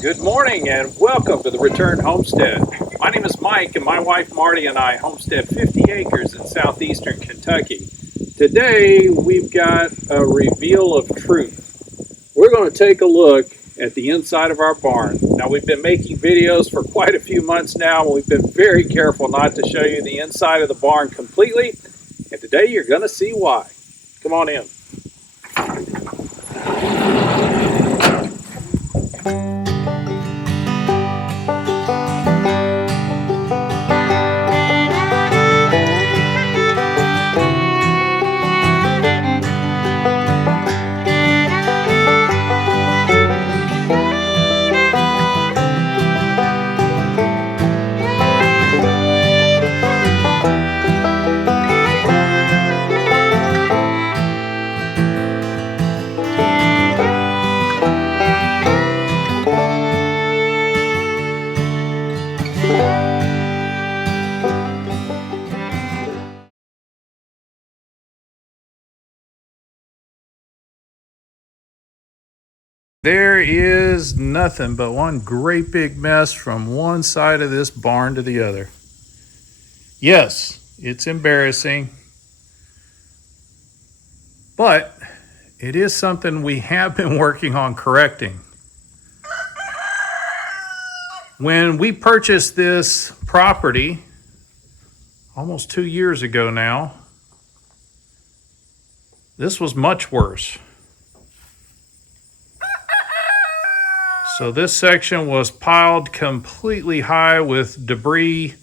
Good morning and welcome to the Return Homestead. My name is Mike and my wife Marty and I homestead 50 acres in southeastern Kentucky. Today we've got a reveal of truth. We're going to take a look at the inside of our barn. Now we've been making videos for quite a few months now and we've been very careful not to show you the inside of the barn completely. And today you're going to see why. Come on in. There is nothing but one great big mess from one side of this barn to the other. Yes, it's embarrassing, but it is something we have been working on correcting. When we purchased this property almost 2 years ago now, this was much worse. So this section was piled completely high with debris.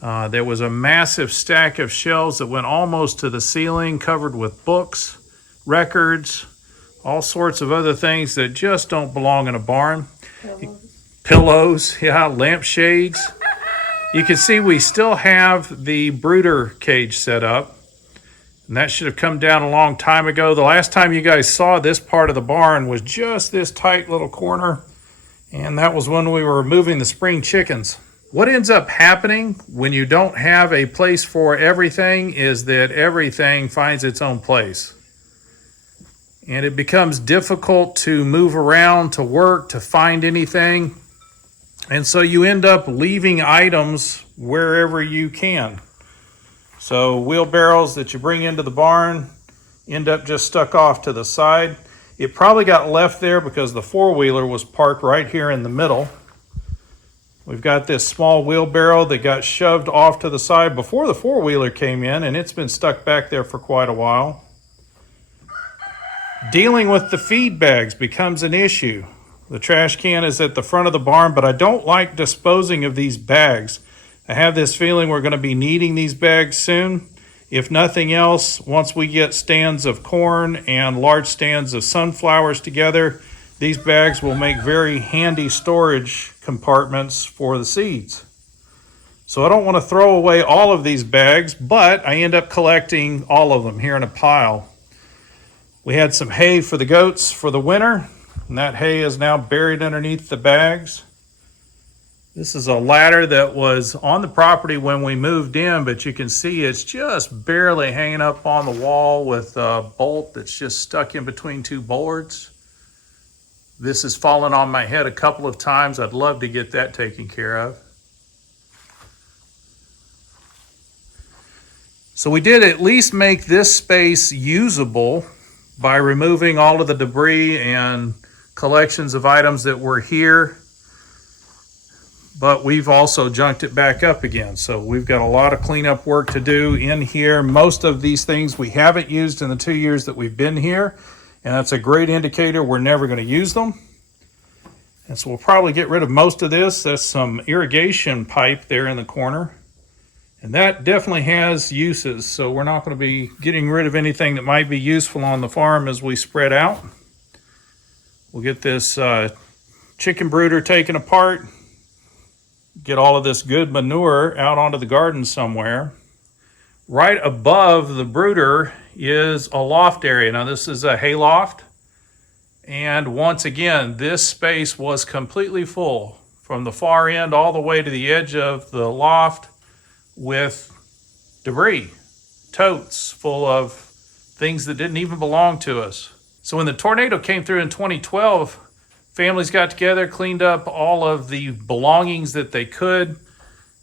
There was a massive stack of shelves that went almost to the ceiling, covered with books, records, all sorts of other things that just don't belong in a barn. Pillows, yeah, lampshades. You can see we still have the brooder cage set up. And that should have come down a long time ago. The last time you guys saw this part of the barn was just this tight little corner. And that was when we were moving the spring chickens. What ends up happening when you don't have a place for everything is that everything finds its own place. And it becomes difficult to move around, to work, to find anything. And so you end up leaving items wherever you can. So wheelbarrows that you bring into the barn end up just stuck off to the side. It probably got left there because the four-wheeler was parked right here in the middle. We've got this small wheelbarrow that got shoved off to the side before the four-wheeler came in, and it's been stuck back there for quite a while. Dealing with the feed bags becomes an issue. The trash can is at the front of the barn, but I don't like disposing of these bags. I have this feeling we're going to be needing these bags soon. If nothing else, once we get stands of corn and large stands of sunflowers together, these bags will make very handy storage compartments for the seeds. So I don't want to throw away all of these bags, but I end up collecting all of them here in a pile. We had some hay for the goats for the winter, and that hay is now buried underneath the bags. This is a ladder that was on the property when we moved in, but you can see it's just barely hanging up on the wall with a bolt that's just stuck in between two boards. This has fallen on my head a couple of times. I'd love to get that taken care of. So we did at least make this space usable by removing all of the debris and collections of items that were here. But we've also junked it back up again. So we've got a lot of cleanup work to do in here. Most of these things we haven't used in the 2 years that we've been here. And that's a great indicator we're never going to use them. And so we'll probably get rid of most of this. That's some irrigation pipe there in the corner. And that definitely has uses. So we're not going to be getting rid of anything that might be useful on the farm as we spread out. We'll get this chicken brooder taken apart. Get all of this good manure out onto the garden somewhere. Right above the brooder is a loft area. Now this is a hay loft. And once again, this space was completely full from the far end all the way to the edge of the loft with debris, totes full of things that didn't even belong to us. So when the tornado came through in 2012, families got together, cleaned up all of the belongings that they could,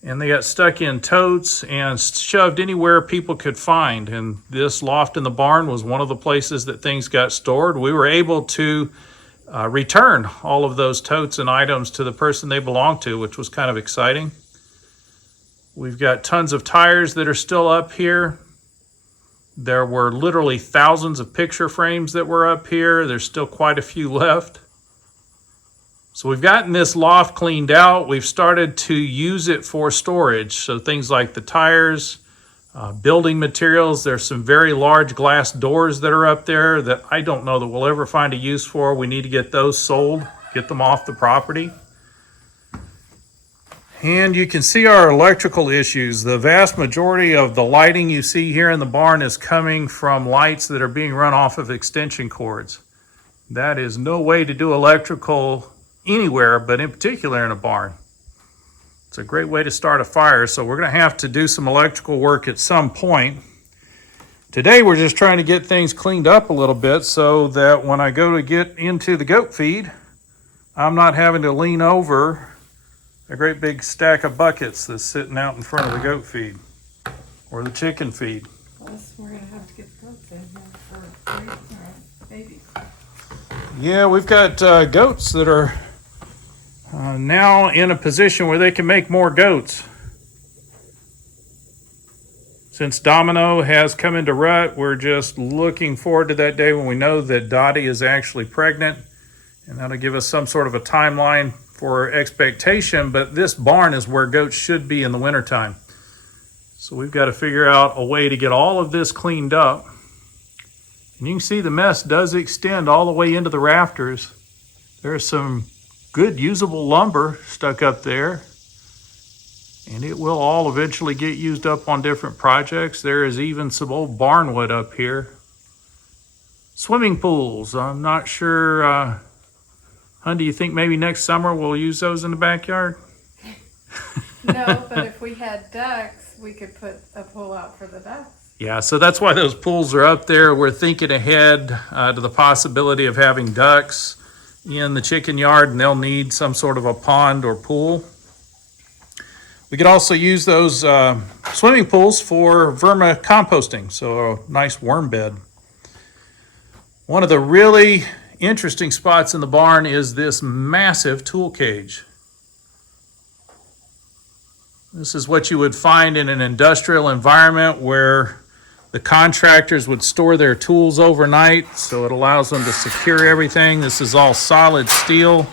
and they got stuck in totes and shoved anywhere people could find. And this loft in the barn was one of the places that things got stored. We were able to return all of those totes and items to the person they belonged to, which was kind of exciting. We've got tons of tires that are still up here. There were literally thousands of picture frames that were up here. There's still quite a few left. So we've gotten this loft cleaned out. We've started to use it for storage. So things like the tires, building materials. There's some very large glass doors that are up there that I don't know that we'll ever find a use for. We need to get those sold, get them off the property. And you can see our electrical issues. The vast majority of the lighting you see here in the barn is coming from lights that are being run off of extension cords. That is no way to do electrical anywhere, but in particular in a barn. It's a great way to start a fire, so we're going to have to do some electrical work at some point. Today we're just trying to get things cleaned up a little bit so that when I go to get into the goat feed, I'm not having to lean over a great big stack of buckets that's sitting out in front of the goat feed or the chicken feed. Plus, we're going to have to get the goats in here for breeding, babies. Yeah, we've got goats that are now in a position where they can make more goats. Since Domino has come into rut, we're just looking forward to that day when we know that Dottie is actually pregnant, and that'll give us some sort of a timeline for expectation. But this barn is where goats should be in the wintertime. So we've got to figure out a way to get all of this cleaned up. And you can see the mess does extend all the way into the rafters. There's some good usable lumber stuck up there, and it will all eventually get used up on different projects. There is even some old barnwood up here. Swimming pools, I'm not sure. Hun, do you think maybe next summer we'll use those in the backyard? No, but if we had ducks, we could put a pool out for the ducks. Yeah, so that's why those pools are up there. We're thinking ahead to the possibility of having ducks in the chicken yard, and they'll need some sort of a pond or pool. We could also use those swimming pools for vermicomposting, so a nice worm bed. One of the really interesting spots in the barn is this massive tool cage. This is what you would find in an industrial environment where the contractors would store their tools overnight, so it allows them to secure everything. This is all solid steel.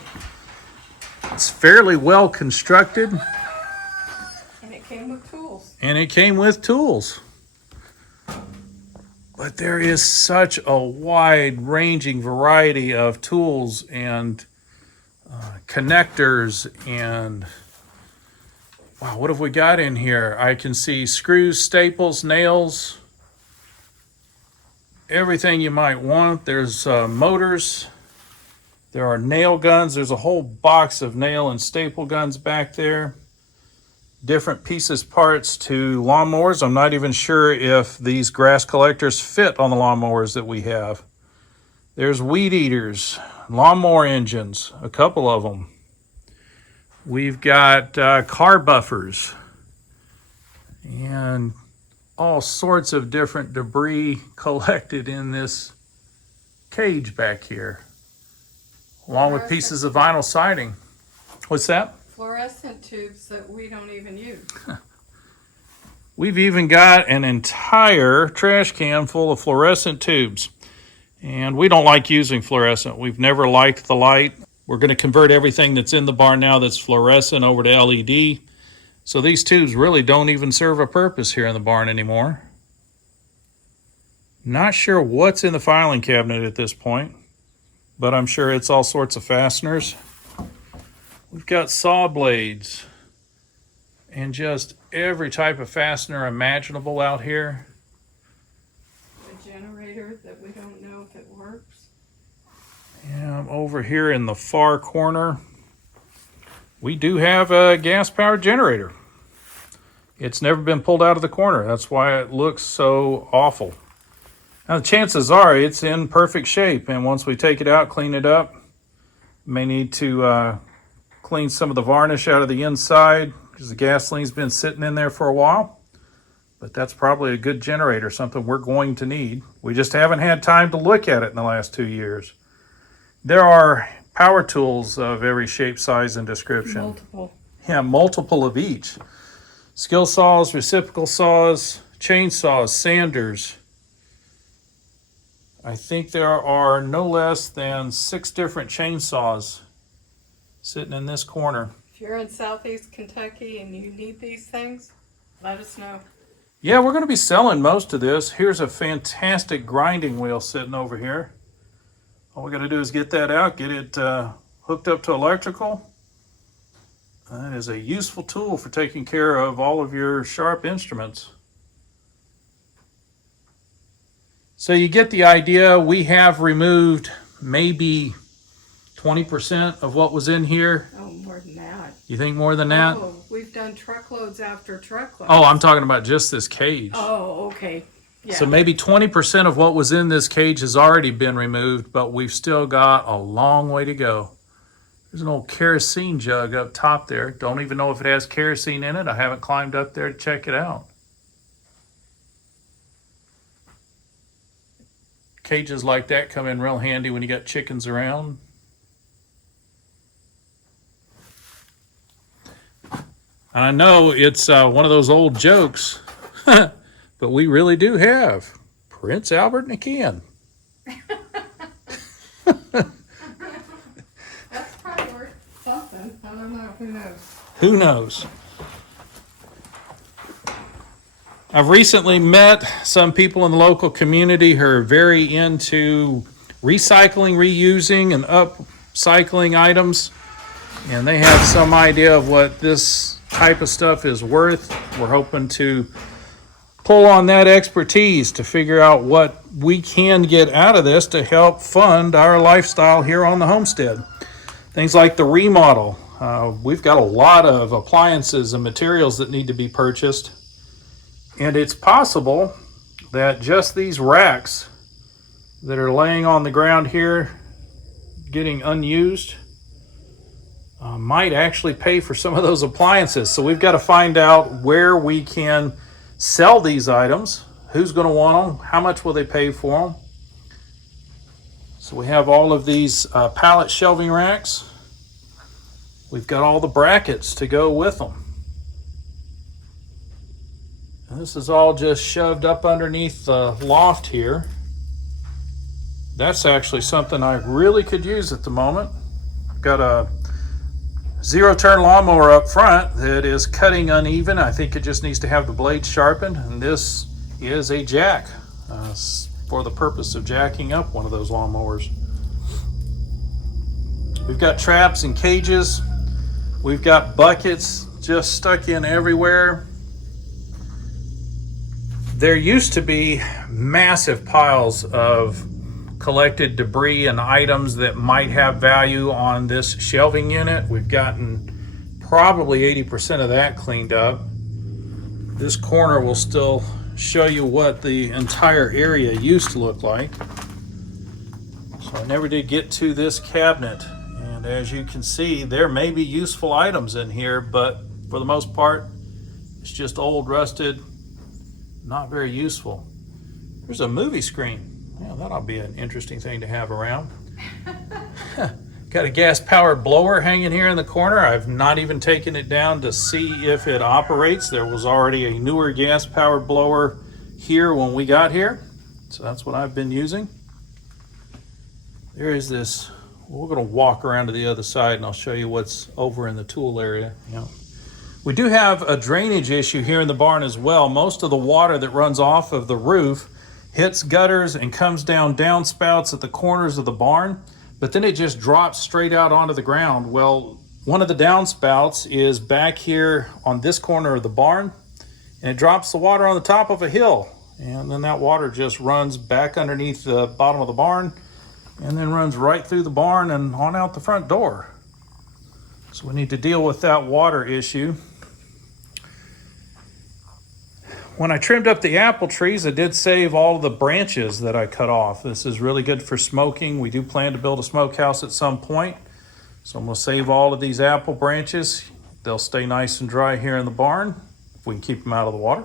It's fairly well constructed. And it came with tools. And it came with tools. But there is such a wide-ranging variety of tools and connectors and wow, what have we got in here? I can see screws, staples, nails, everything you might want. There's motors. There are nail guns. There's a whole box of nail and staple guns back there. Different pieces, parts to lawnmowers. I'm not even sure if these grass collectors fit on the lawnmowers that we have. There's weed eaters, lawnmower engines, a couple of them. We've got car buffers and all sorts of different debris collected in this cage back here, along with pieces of vinyl siding. What's that? Fluorescent tubes that we don't even use. We've even got an entire trash can full of fluorescent tubes. And we don't like using fluorescent. We've never liked the light. We're going to convert everything that's in the barn now that's fluorescent over to LED. So these tubes really don't even serve a purpose here in the barn anymore. Not sure what's in the filing cabinet at this point, but I'm sure it's all sorts of fasteners. We've got saw blades and just every type of fastener imaginable out here. A generator that we don't know if it works. And over here in the far corner, we do have a gas-powered generator. It's never been pulled out of the corner. That's why it looks so awful. Now, the chances are it's in perfect shape, and once we take it out, clean it up, May need to clean some of the varnish out of the inside because the gasoline's been sitting in there for a while. But that's probably a good generator, something we're going to need. We just haven't had time to look at it in the last 2 years. There are power tools of every shape, size, and description. Multiple. Yeah, multiple of each. Skill saws, reciprocal saws, chainsaws, sanders. I think there are no less than 6 different chainsaws sitting in this corner. If you're in Southeast Kentucky and you need these things, let us know. Yeah, we're going to be selling most of this. Here's a fantastic grinding wheel sitting over here. All we got to do is get that out, get it hooked up to electrical. That is a useful tool for taking care of all of your sharp instruments. So you get the idea. We have removed maybe 20% of what was in here. Oh, more than that. You think more than that? Oh, we've done truckloads after truckloads. Oh, I'm talking about just this cage. Oh, okay. Yeah. So maybe 20% of what was in this cage has already been removed, but we've still got a long way to go. There's an old kerosene jug up top there. Don't even know if it has kerosene in it. I haven't climbed up there to check it out. Cages like that come in real handy when you got chickens around. And I know it's one of those old jokes, but we really do have Prince Albert in a can. That's probably worth something. I don't know. Who knows? Who knows? I've recently met some people in the local community who are very into recycling, reusing, and upcycling items. And they have some idea of what this type of stuff is worth. We're hoping to pull on that expertise to figure out what we can get out of this to help fund our lifestyle here on the homestead. Things like the remodel. We've got a lot of appliances and materials that need to be purchased. And it's possible that just these racks that are laying on the ground here, getting unused, might actually pay for some of those appliances. So we've got to find out where we can sell these items, who's going to want them, how much will they pay for them. So we have all of these pallet shelving racks. We've got all the brackets to go with them. And this is all just shoved up underneath the loft here. That's actually something I really could use at the moment. I've got a zero-turn lawnmower up front that is cutting uneven. I think it just needs to have the blade sharpened. And this is a jack for the purpose of jacking up one of those lawnmowers. We've got traps and cages. We've got buckets just stuck in everywhere. There used to be massive piles of collected debris and items that might have value on this shelving unit. We've gotten probably 80% of that cleaned up. This corner will still show you what the entire area used to look like. So I never did get to this cabinet. And as you can see, there may be useful items in here, but for the most part, it's just old, rusted, not very useful. There's a movie screen. Yeah, that'll be an interesting thing to have around. Got a gas-powered blower hanging here in the corner. I've not even taken it down to see if it operates. There was already a newer gas-powered blower here when we got here. So that's what I've been using. There is this, we're gonna walk around to the other side and I'll show you what's over in the tool area. We do have a drainage issue here in the barn as well. Most of the water that runs off of the roof hits gutters and comes down downspouts at the corners of the barn, but then it just drops straight out onto the ground. Well, one of the downspouts is back here on this corner of the barn, and it drops the water on the top of a hill. And then that water just runs back underneath the bottom of the barn and then runs right through the barn and on out the front door. So we need to deal with that water issue. When I trimmed up the apple trees, I did save all of the branches that I cut off. This is really good for smoking. We do plan to build a smokehouse at some point. So I'm gonna save all of these apple branches. They'll stay nice and dry here in the barn if we can keep them out of the water.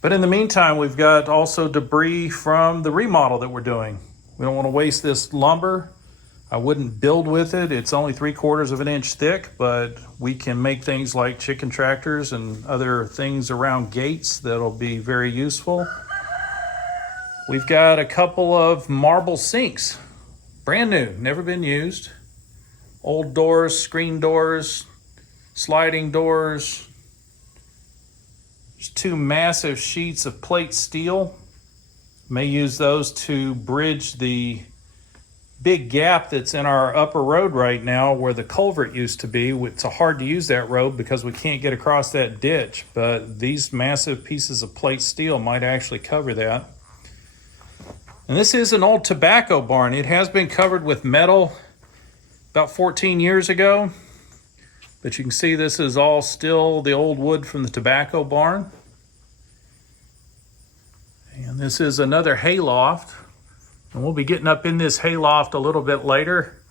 But in the meantime, we've got also debris from the remodel that we're doing. We don't want to waste this lumber. I wouldn't build with it. It's only 3/4 of an inch thick, but we can make things like chicken tractors and other things around gates that'll be very useful. We've got a couple of marble sinks, brand new, never been used. Old doors, screen doors, sliding doors. There's 2 massive sheets of plate steel. May use those to bridge the big gap that's in our upper road right now where the culvert used to be. It's hard to use that road because we can't get across that ditch, but these massive pieces of plate steel might actually cover that. And this is an old tobacco barn. It has been covered with metal about 14 years ago, but you can see this is all still the old wood from the tobacco barn. And this is another hayloft. And we'll be getting up in this hayloft a little bit later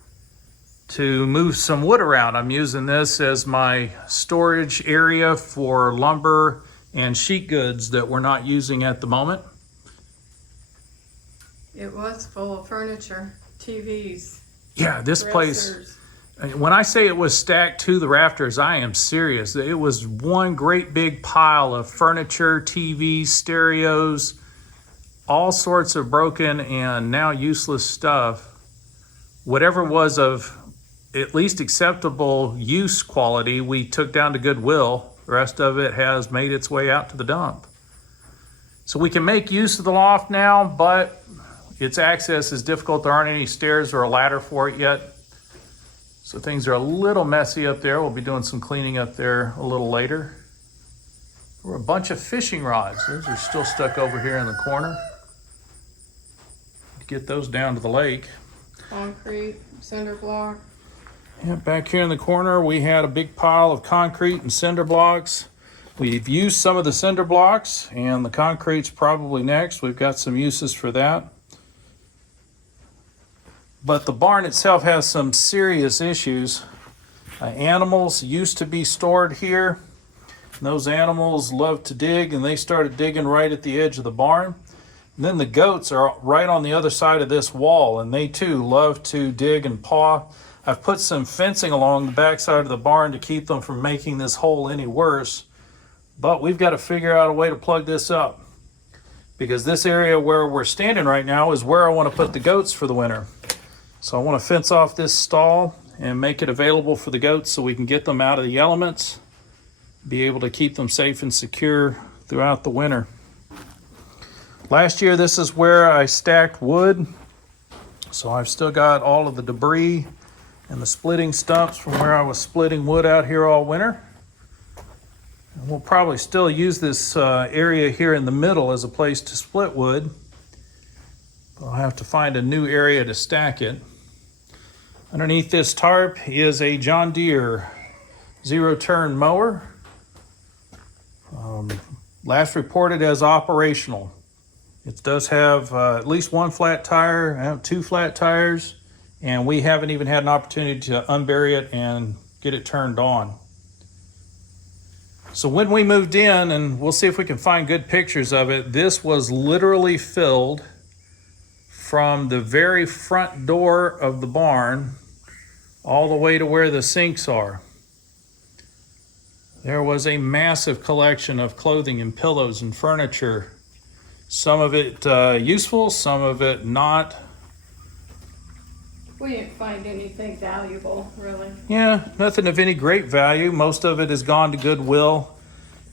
to move some wood around. I'm using this as my storage area for lumber and sheet goods that we're not using at the moment. It was full of furniture, TVs, Yeah, this place, dressers. when I say it was stacked to the rafters, I am serious. It was one great big pile of furniture, TVs, stereos, all sorts of broken and now useless stuff. Whatever was of at least acceptable use quality, we took down to Goodwill. The rest of it has made its way out to the dump. So we can make use of the loft now, but its access is difficult. There aren't any stairs or a ladder for it yet. So things are a little messy up there. We'll be doing some cleaning up there a little later. There were a bunch of fishing rods. Those are still stuck over here in the corner. Get those down to the lake. Concrete, cinder block. Yeah, back here in the corner, we had a big pile of concrete and cinder blocks. We've used some of the cinder blocks, and the concrete's probably next. We've got some uses for that. But the barn itself has some serious issues. Animals used to be stored here. And those animals love to dig, and they started digging right at the edge of the barn. And then the goats are right on the other side of this wall, and they too love to dig and paw. I've put some fencing along the back side of the barn to keep them from making this hole any worse. But we've got to figure out a way to plug this up, because this area where we're standing right now is where I want to put the goats for the winter. So I want to fence off this stall and make it available for the goats so we can get them out of the elements, be able to keep them safe and secure throughout the winter. Last year, this is where I stacked wood. So I've still got all of the debris and the splitting stumps from where I was splitting wood out here all winter. And we'll probably still use this area here in the middle as a place to split wood. But I'll have to find a new area to stack it. Underneath this tarp is a John Deere zero-turn mower. Last reported as operational. It does have at least one flat tire, 2 flat tires, and we haven't even had an opportunity to unbury it and get it turned on. So when we moved in, and we'll see if we can find good pictures of it, this was literally filled from the very front door of the barn all the way to where the sinks are. There was a massive collection of clothing and pillows and furniture. Some of it useful, some of it not. We didn't find anything valuable, really. Yeah, nothing of any great value. Most of it has gone to Goodwill.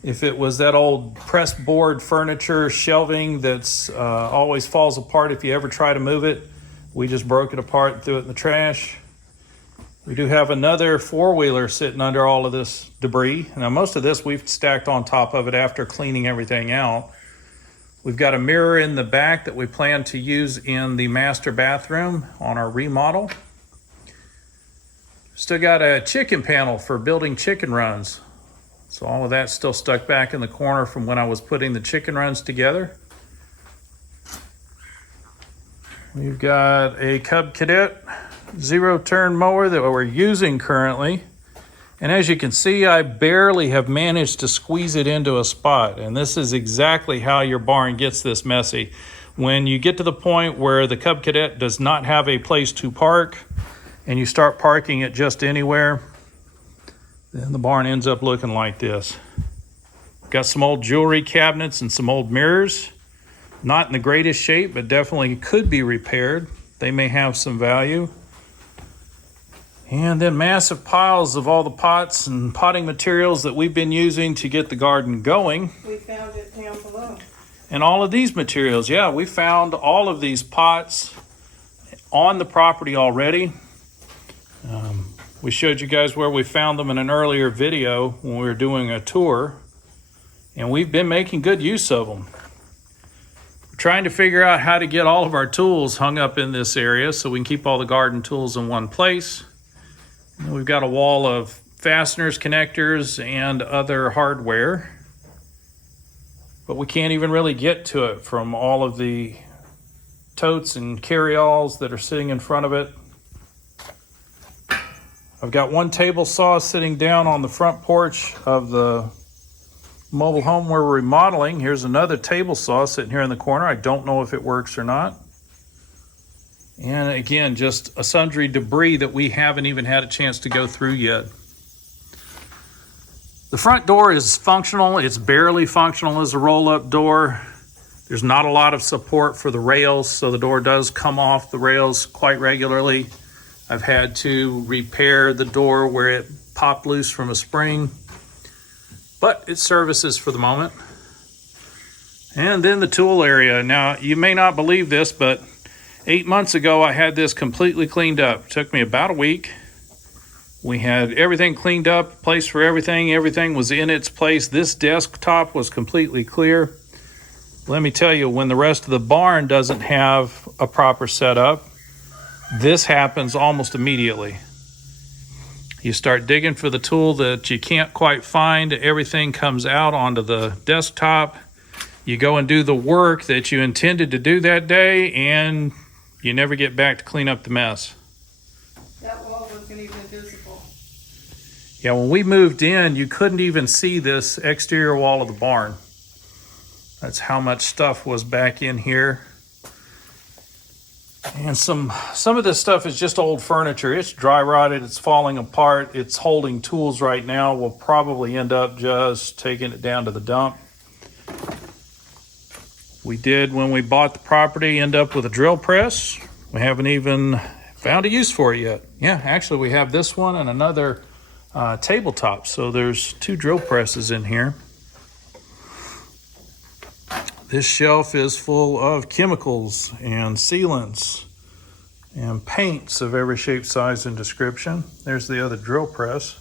If it was that old press board furniture shelving that's always falls apart if you ever try to move it, we just broke it apart and threw it in the trash. We do have another 4-wheeler sitting under all of this debris. Now, most of this we've stacked on top of it after cleaning everything out. We've got a mirror in the back that we plan to use in the master bathroom on our remodel. Still got a chicken panel for building chicken runs. So all of that's still stuck back in the corner from when I was putting the chicken runs together. We've got a Cub Cadet zero-turn mower that we're using currently. And as you can see, I barely have managed to squeeze it into a spot. And this is exactly how your barn gets this messy. When you get to the point where the Cub Cadet does not have a place to park and you start parking it just anywhere, then the barn ends up looking like this. Got some old jewelry cabinets and some old mirrors. Not in the greatest shape, but definitely could be repaired. They may have some value. And then massive piles of all the pots and potting materials that we've been using to get the garden going. We found it down below. And all of these materials, yeah, we found all of these pots on the property already. We showed you guys where we found them in an earlier video when we were doing a tour. And we've been making good use of them. We're trying to figure out how to get all of our tools hung up in this area so we can keep all the garden tools in one place. And we've got a wall of fasteners, connectors, and other hardware. But we can't even really get to it from all of the totes and carry-alls that are sitting in front of it. I've got one table saw sitting down on the front porch of the mobile home where we're remodeling. Here's another table saw sitting here in the corner. I don't know if it works or not. And again, just a sundry debris that we haven't even had a chance to go through yet. The front door is functional. It's barely functional as a roll-up door. There's not a lot of support for the rails, so the door does come off the rails quite regularly. I've had to repair the door where it popped loose from a spring, but it services for the moment. And then the tool area. Now, you may not believe this, but 8 months ago, I had this completely cleaned up. It took me about a week. We had everything cleaned up, place for everything. Everything was in its place. This desktop was completely clear. Let me tell you, when the rest of the barn doesn't have a proper setup, this happens almost immediately. You start digging for the tool that you can't quite find. Everything comes out onto the desktop. You go and do the work that you intended to do that day, and you never get back to clean up the mess. That wall wasn't even visible. Yeah, when we moved in, you couldn't even see this exterior wall of the barn. That's how much stuff was back in here. And some of this stuff is just old furniture. It's dry rotted, it's falling apart, it's holding tools right now. We'll probably end up just taking it down to the dump. We did, when we bought the property, end up with a drill press. We haven't even found a use for it yet. Yeah, actually we have this one and another tabletop. So there's 2 drill presses in here. This shelf is full of chemicals and sealants and paints of every shape, size, and description. There's the other drill press.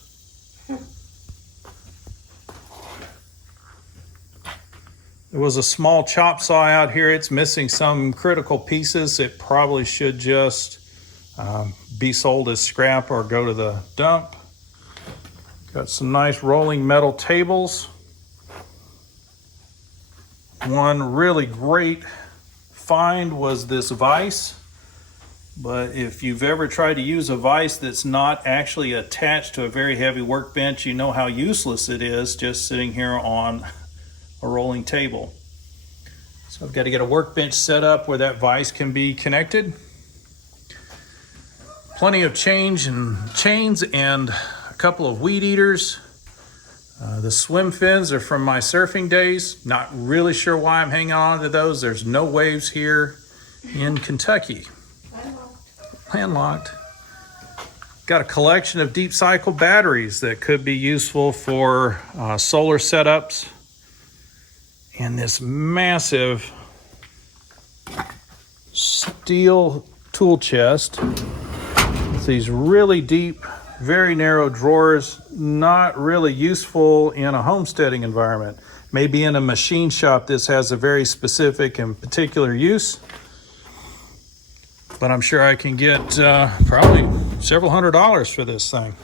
There was a small chop saw out here. It's missing some critical pieces. It probably should just be sold as scrap or go to the dump. Got some nice rolling metal tables. One really great find was this vise, but if you've ever tried to use a vise that's not actually attached to a very heavy workbench, you know how useless it is just sitting here on a rolling table. So I've got to get a workbench set up where that vise can be connected. Plenty of chains and a couple of weed eaters. The swim fins are from my surfing days. Not really sure why I'm hanging on to those. There's no waves here in Kentucky. Landlocked. Got a collection of deep cycle batteries that could be useful for solar setups. And this massive steel tool chest with these really deep, very narrow drawers, not really useful in a homesteading environment. Maybe in a machine shop, this has a very specific and particular use, but I'm sure I can get probably several $100s for this thing.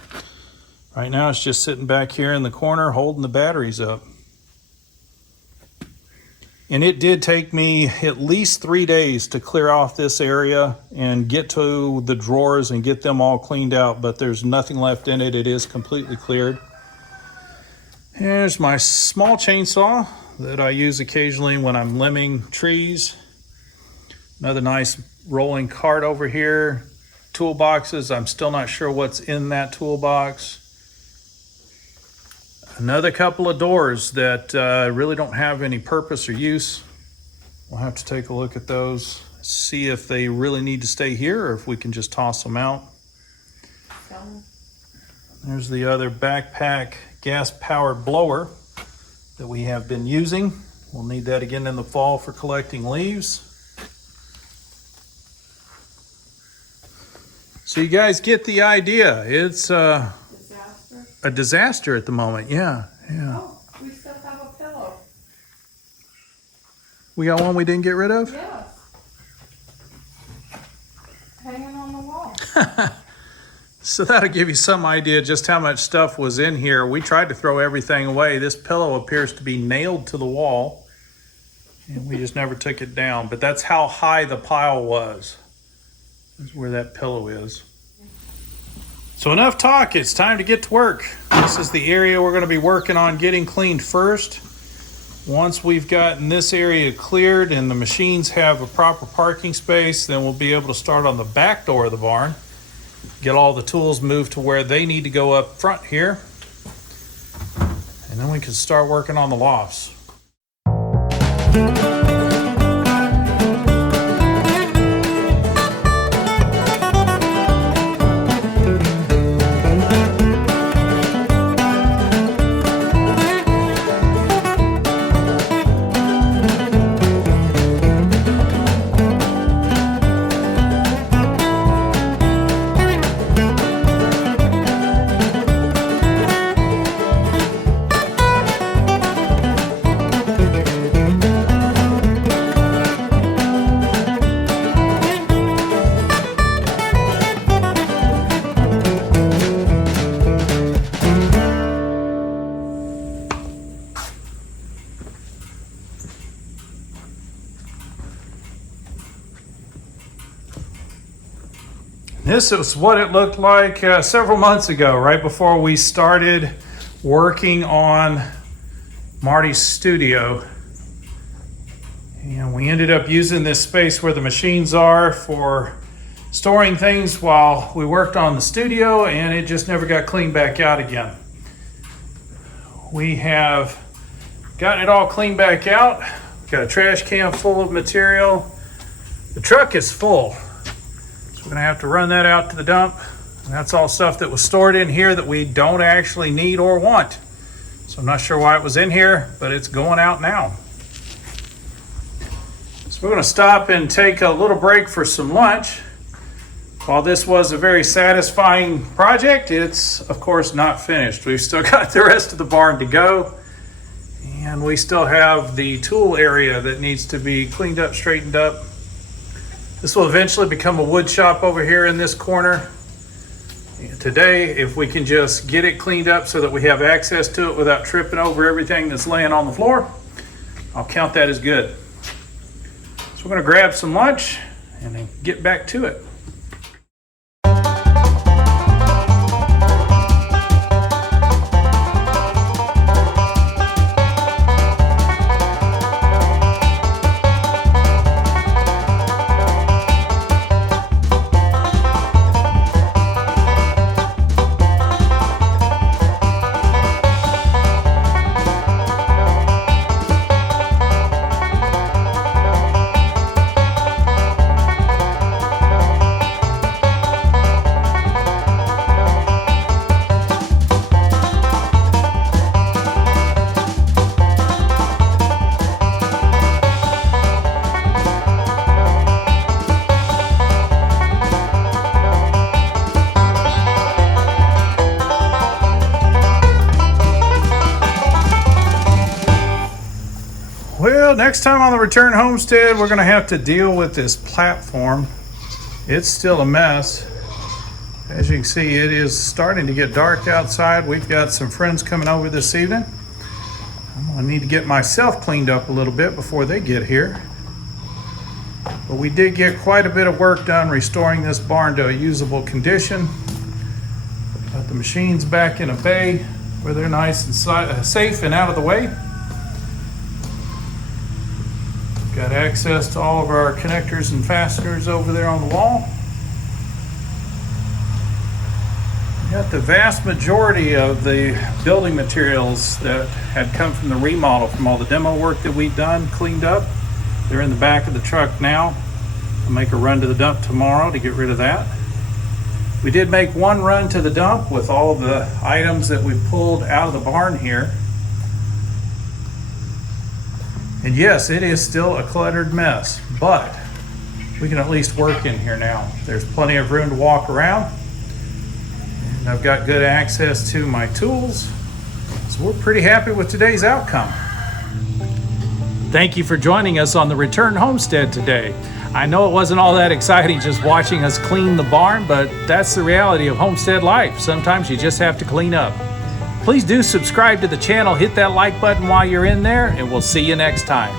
Right now, it's just sitting back here in the corner holding the batteries up. And it did take me at least 3 days to clear off this area and get to the drawers and get them all cleaned out, but there's nothing left in it. It is completely cleared. Here's my small chainsaw that I use occasionally when I'm limbing trees. Another nice rolling cart over here. Toolboxes, I'm still not sure what's in that toolbox. Another couple of doors that really don't have any purpose or use. We'll have to take a look at those, see if they really need to stay here or if we can just toss them out. There's the other backpack gas-powered blower that we have been using. We'll need that again in the fall for collecting leaves. So you guys get the idea. It's a disaster at the moment. Yeah. Oh, we still have a pillow. We got one we didn't get rid of? Yes. Hanging on the wall. So that'll give you some idea just how much stuff was in here. We tried to throw everything away. This pillow appears to be nailed to the wall, and we just never took it down. But that's how high the pile was. That's where that pillow is. So enough talk, it's time to get to work. This is the area we're going to be working on getting cleaned first. Once we've gotten this area cleared and the machines have a proper parking space, then we'll be able to start on the back door of the barn. Get all the tools moved to where they need to go up front here. And then we can start working on the lofts. This is what it looked like several months ago, right before we started working on Marty's studio. And we ended up using this space where the machines are for storing things while we worked on the studio, and it just never got cleaned back out again. We have gotten it all cleaned back out. We've got a trash can full of material. The truck is full. We're gonna have to run that out to the dump. And that's all stuff that was stored in here that we don't actually need or want. So I'm not sure why it was in here, but it's going out now. So we're gonna stop and take a little break for some lunch. While this was a very satisfying project, it's of course not finished. We've still got the rest of the barn to go. And we still have the tool area that needs to be cleaned up, straightened up. This will eventually become a wood shop over here in this corner. And today, if we can just get it cleaned up so that we have access to it without tripping over everything that's laying on the floor, I'll count that as good. So we're gonna grab some lunch and then get back to it. Well, next time on the Return Homestead, we're going to have to deal with this platform. It's still a mess. As you can see, it is starting to get dark outside. We've got some friends coming over this evening. I'm gonna need to get myself cleaned up a little bit before they get here. But we did get quite a bit of work done restoring this barn to a usable condition. Got the machines back in a bay where they're nice and safe and out of the way. Got access to all of our connectors and fasteners over there on the wall. Got the vast majority of the building materials that had come from the remodel, from all the demo work that we've done, cleaned up. They're in the back of the truck now. I'll make a run to the dump tomorrow to get rid of that. We did make one run to the dump with all the items that we pulled out of the barn here. And yes, it is still a cluttered mess, but we can at least work in here now. There's plenty of room to walk around. And I've got good access to my tools. So we're pretty happy with today's outcome. Thank you for joining us on the Return Homestead today. I know it wasn't all that exciting just watching us clean the barn, but that's the reality of homestead life. Sometimes you just have to clean up. Please do subscribe to the channel, hit that like button while you're in there, and we'll see you next time.